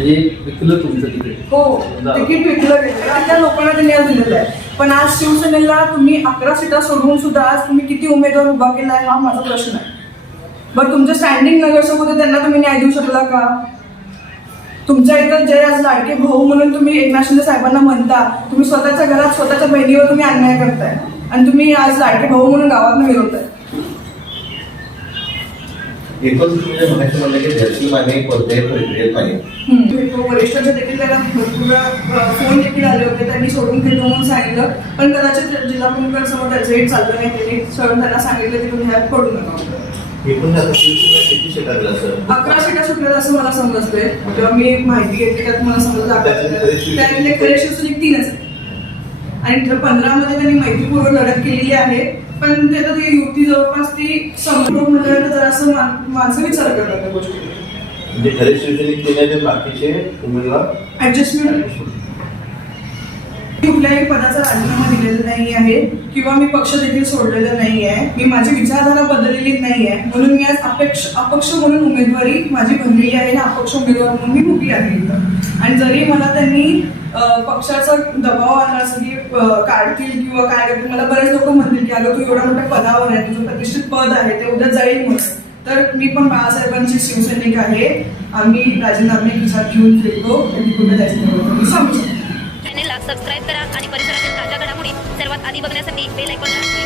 म्हणजे विकलं तुमचं तिकीट? हो, तिकीट विकलं गेलं, त्या लोकांना ते न्याय दिलेला आहे. पण आज शिवसेनेला तुम्ही 11 सीटा सोडवून सुद्धा आज तुम्ही किती उमेदवार उभा केला आहे हा माझा प्रश्न आहे. बरं, तुमचे स्टँडिंग नगरसेवक होते त्यांना तुम्ही न्याय देऊ शकला का? तुमच्या इथं जे आज लाडके भाऊ म्हणून तुम्ही एकनाथ शिंदे साहेबांना म्हणता, तुम्ही स्वतःच्या घरात स्वतःच्या बहिणीवर तुम्ही अन्याय करताय आणि तुम्ही आज लाडके भाऊ म्हणून गावात मिळवताय. एकूण म्हणजे म्हणायचं म्हणलं की धरती माने कोणत्याही प्रक्रियेत नाही. वरिष्ठांचे देखील त्याला भरपूर फोन देखील आले होते, त्यांनी सोडून दिलं म्हणून सांगितलं. पण कदाचित जिल्हा प्रमुखांसमोर त्याचं हेच चाललं नाही, त्यांनी सर त्यांना सांगितलं की तुम्ही ह्यात पडू नका. एकूण आता शिवसेना किती सीटा दिला सर? 11 सीटा सुटल्या असं मला समजतंय. जेव्हा मी माहिती घेतली त्यात मला समजलं त्यातले खरे शिवसैनिक 3च आहेत. आणि 15 मध्ये त्यांनी मैत्रीपूर्वक लढत केलेली आहे. पण त्याला ती युती जवळपास ती समोर म्हटल्यानंतर जर असं माणसं विचार करतात त्या गोष्टी. म्हणजे खरे शिवसैनिक केले बाकीचे उमेदवार ऍडजस्टमेंट. कुठल्याही पदाचा राजीनामा दिलेला नाही आहे किंवा मी पक्ष देखील सोडलेला नाही आहे. मी माझी विचारधारा बदललेली नाही आहे, म्हणून मी आज अपक्ष म्हणून उमेदवारी माझी भरलेली आहे ना, अपक्ष उमेदवार म्हणून मी उभी आहे इथं. आणि जरी मला त्यांनी पक्षाचा दबाव आणला असं की काढतील किंवा काय करतील, मला बरेच लोक म्हणतील की अगं तू एवढ्या मोठ्या पदावर आहे, तुझं प्रतिष्ठित पद आहे, ते उद्या जाईल म्हणून. तर मी पण बाळासाहेबांची शिवसैनिक आहे. आम्ही राजीनामे खिशात घेऊन फिरतो, कुठे जायचं मी सांगू शकतो. चॅनेलला सबस्क्राईब करा आणि परिसरातील ताज्या घडामोडी सर्वात आधी बघण्यासाठी बेल आयकॉनला